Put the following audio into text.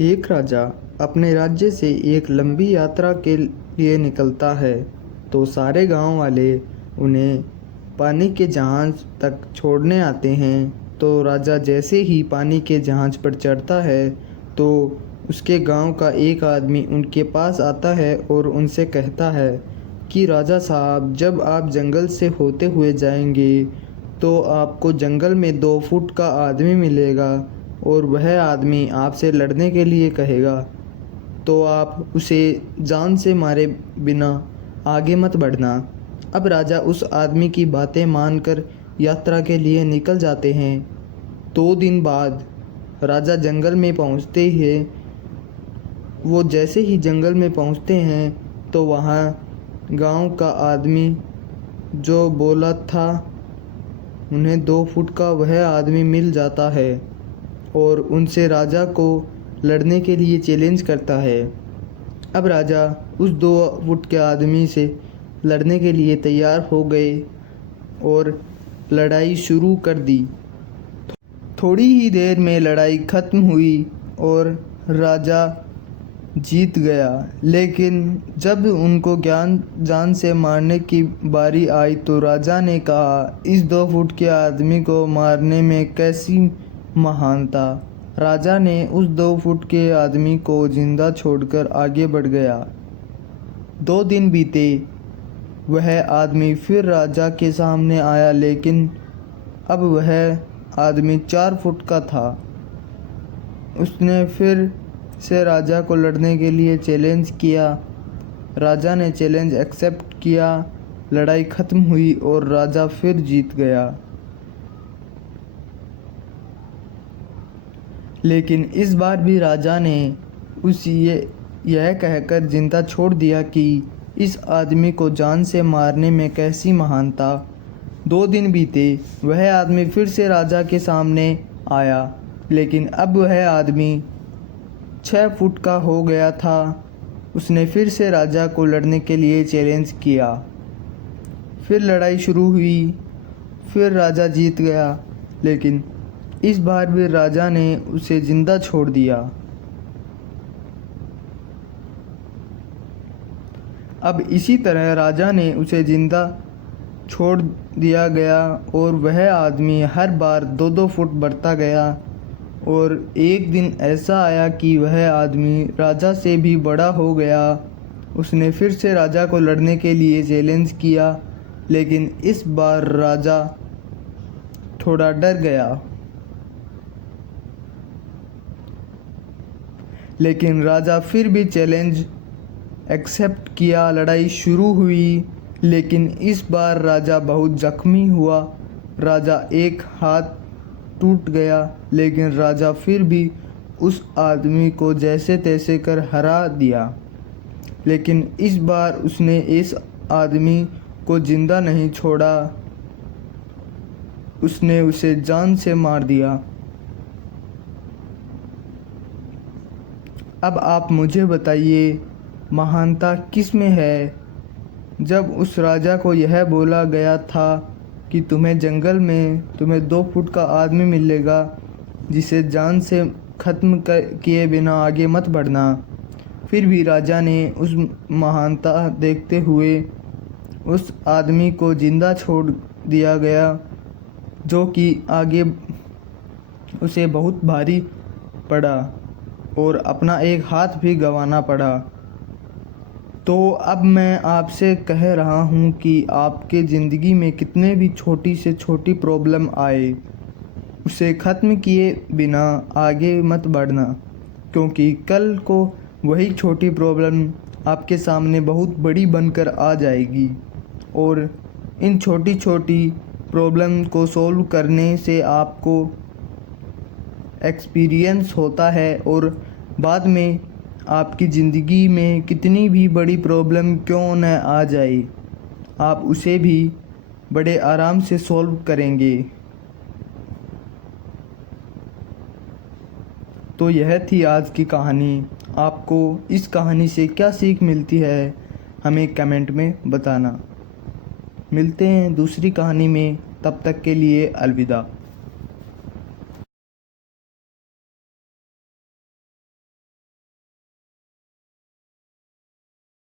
एक राजा अपने राज्य से एक लंबी यात्रा के लिए निकलता है तो सारे गांव वाले उन्हें पानी के जहाज़ तक छोड़ने आते हैं। तो राजा जैसे ही पानी के जहाज़ पर चढ़ता है तो उसके गांव का एक आदमी उनके पास आता है और उनसे कहता है कि राजा साहब, जब आप जंगल से होते हुए जाएंगे तो आपको जंगल में 2 फुट का आदमी मिलेगा और वह आदमी आपसे लड़ने के लिए कहेगा, तो आप उसे जान से मारे बिना आगे मत बढ़ना। अब राजा उस आदमी की बातें मानकर यात्रा के लिए निकल जाते हैं। 2 दिन बाद राजा जंगल में पहुंचते ही वो जैसे ही जंगल में पहुंचते हैं तो वहाँ गांव का आदमी जो बोला था उन्हें 2 फुट का वह आदमी मिल जाता है और उनसे राजा को लड़ने के लिए चैलेंज करता है। अब राजा उस 2 फुट के आदमी से लड़ने के लिए तैयार हो गए और लड़ाई शुरू कर दी। थोड़ी ही देर में लड़ाई ख़त्म हुई और राजा जीत गया। लेकिन जब उनको जान से मारने की बारी आई तो राजा ने कहा, इस 2 फुट के आदमी को मारने में कैसी महानता। राजा ने उस 2 फुट के आदमी को जिंदा छोड़कर आगे बढ़ गया। 2 दिन बीते, वह आदमी फिर राजा के सामने आया, लेकिन अब वह आदमी 4 फुट का था। उसने फिर से राजा को लड़ने के लिए चैलेंज किया। राजा ने चैलेंज एक्सेप्ट किया। लड़ाई ख़त्म हुई और राजा फिर जीत गया। लेकिन इस बार भी राजा ने यह कहकर जिंदा छोड़ दिया कि इस आदमी को जान से मारने में कैसी महानता। 2 दिन बीते, वह आदमी फिर से राजा के सामने आया, लेकिन अब वह आदमी 6 फुट का हो गया था। उसने फिर से राजा को लड़ने के लिए चैलेंज किया। फिर लड़ाई शुरू हुई। फिर राजा जीत गया, लेकिन इस बार भी राजा ने उसे जिंदा छोड़ दिया। अब इसी तरह राजा ने उसे जिंदा छोड़ दिया गया और वह आदमी हर बार 2-2 फुट बढ़ता गया। और एक दिन ऐसा आया कि वह आदमी राजा से भी बड़ा हो गया। उसने फिर से राजा को लड़ने के लिए चैलेंज किया, लेकिन इस बार राजा थोड़ा डर गया। लेकिन राजा फिर भी चैलेंज एक्सेप्ट किया। लड़ाई शुरू हुई, लेकिन इस बार राजा बहुत जख्मी हुआ। राजा एक हाथ टूट गया, लेकिन राजा फिर भी उस आदमी को जैसे तैसे कर हरा दिया। लेकिन इस बार उसने इस आदमी को जिंदा नहीं छोड़ा, उसने उसे जान से मार दिया। अब आप मुझे बताइए, महानता किस में है? जब उस राजा को यह बोला गया था कि तुम्हें जंगल में 2 फुट का आदमी मिलेगा जिसे जान से ख़त्म किए बिना आगे मत बढ़ना, फिर भी राजा ने उस महानता देखते हुए उस आदमी को जिंदा छोड़ दिया गया, जो कि आगे उसे बहुत भारी पड़ा और अपना एक हाथ भी गंवाना पड़ा। तो अब मैं आपसे कह रहा हूँ कि आपके ज़िंदगी में कितने भी छोटी से छोटी प्रॉब्लम आए, उसे ख़त्म किए बिना आगे मत बढ़ना, क्योंकि कल को वही छोटी प्रॉब्लम आपके सामने बहुत बड़ी बनकर आ जाएगी। और इन छोटी छोटी प्रॉब्लम को सॉल्व करने से आपको एक्सपीरियंस होता है और बाद में आपकी ज़िंदगी में कितनी भी बड़ी प्रॉब्लम क्यों न आ जाए, आप उसे भी बड़े आराम से सॉल्व करेंगे। तो यह थी आज की कहानी। आपको इस कहानी से क्या सीख मिलती है, हमें कमेंट में बताना। मिलते हैं दूसरी कहानी में, तब तक के लिए अलविदा।